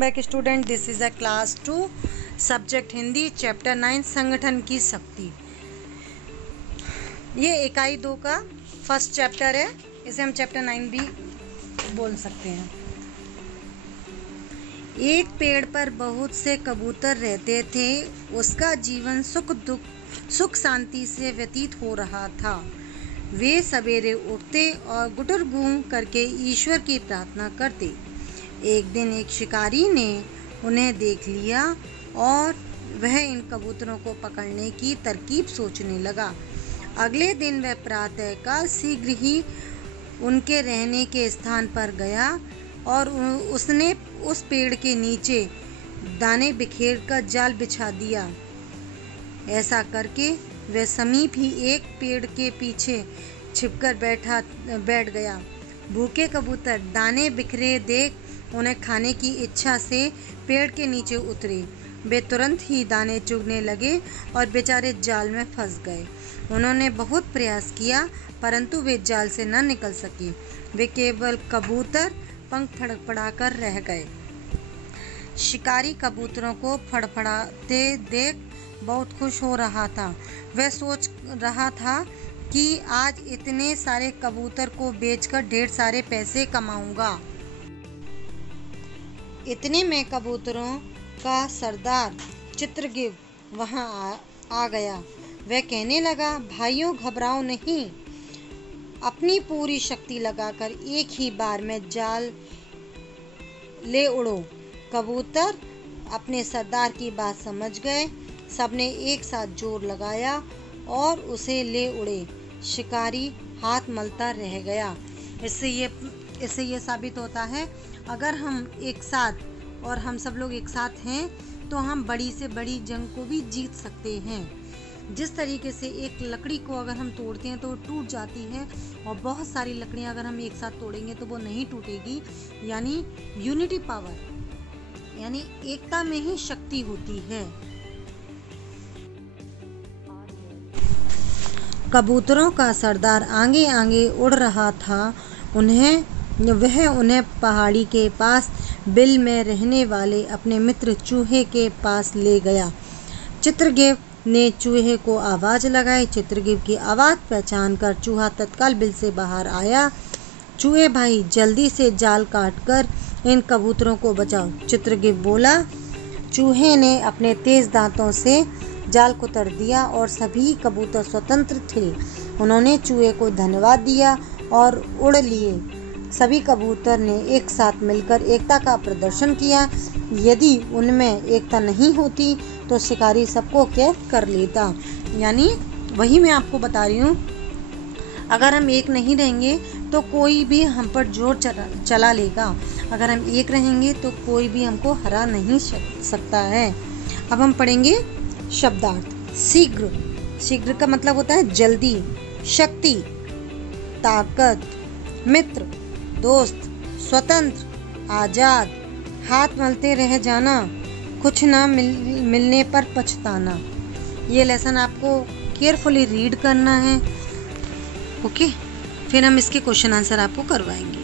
Back student, this is a class 2 subject Hindi chapter 9 संगठन की शक्ति। ये इकाई 2 का फर्स्ट चैप्टर है, इसे हम चैप्टर 9 भी बोल सकते हैं। एक पेड़ पर बहुत से कबूतर रहते थे। उसका जीवन सुख शांति से व्यतीत हो रहा था। वे सवेरे उठते और गुटर गूं करके ईश्वर की प्रार्थना करते। एक दिन एक शिकारी ने उन्हें देख लिया और वह इन कबूतरों को पकड़ने की तरकीब सोचने लगा। अगले दिन वह प्रातःकाल शीघ्र ही उनके रहने के स्थान पर गया और उसने उस पेड़ के नीचे दाने बिखेर कर जाल बिछा दिया। ऐसा करके वह समीप ही एक पेड़ के पीछे छिपकर बैठ गया। भूखे कबूतर दाने बिखरे देख उन्हें खाने की इच्छा से पेड़ के नीचे उतरे। वे तुरंत ही दाने चुगने लगे और बेचारे जाल में फंस गए। उन्होंने बहुत प्रयास किया परंतु वे जाल से न निकल सके। वे केवल कबूतर पंख फड़फड़ाकर रह गए। शिकारी कबूतरों को फड़फड़ाते देख बहुत खुश हो रहा था। वह सोच रहा था कि आज इतने सारे कबूतर को बेचकर ढेर सारे पैसे कमाऊंगा। इतने में कबूतरों का सरदार चित्रगिप्त वहां आ गया। वह कहने लगा, भाइयों घबराओ नहीं, अपनी पूरी शक्ति लगाकर एक ही बार में जाल ले उड़ो। कबूतर अपने सरदार की बात समझ गए। सबने एक साथ जोर लगाया और उसे ले उड़े। शिकारी हाथ मलता रह गया। इससे ये साबित होता है, अगर हम एक साथ और हम सब लोग एक साथ हैं तो हम बड़ी से बड़ी जंग को भी जीत सकते हैं। जिस तरीके से एक लकड़ी को अगर हम तोड़ते हैं तो वो टूट जाती है और बहुत सारी लकड़ियां अगर हम एक साथ तोड़ेंगे तो वो नहीं टूटेगी। यानी यूनिटी पावर, यानी एकता में ही शक्ति होती है। कबूतरों का सरदार आगे आगे उड़ रहा था। वह उन्हें पहाड़ी के पास बिल में रहने वाले अपने मित्र चूहे के पास ले गया। चित्रगिप्त ने चूहे को आवाज़ लगाई। चित्रगिप्त की आवाज़ पहचान कर चूहा तत्काल बिल से बाहर आया। चूहे भाई, जल्दी से जाल काटकर इन कबूतरों को बचाओ, चित्रगिप्त बोला। चूहे ने अपने तेज दांतों से जाल को तोड़ दिया और सभी कबूतर स्वतंत्र थे। उन्होंने चूहे को धन्यवाद दिया और उड़ लिए। सभी कबूतर ने एक साथ मिलकर एकता का प्रदर्शन किया। यदि उनमें एकता नहीं होती तो शिकारी सबको कैद कर लेता। यानी वही मैं आपको बता रही हूँ, अगर हम एक नहीं रहेंगे तो कोई भी हम पर जोर चला लेगा। अगर हम एक रहेंगे तो कोई भी हमको हरा नहीं सकता है। अब हम पढ़ेंगे शब्दार्थ। शीघ्र, शीघ्र का मतलब होता है जल्दी। शक्ति, ताकत। मित्र, दोस्त। स्वतंत्र, आजाद। हाथ मलते रह जाना, कुछ ना मिलने पर पछताना। ये लेसन आपको केयरफुली रीड करना है। ओके, फिर हम इसके क्वेश्चन आंसर आपको करवाएंगे।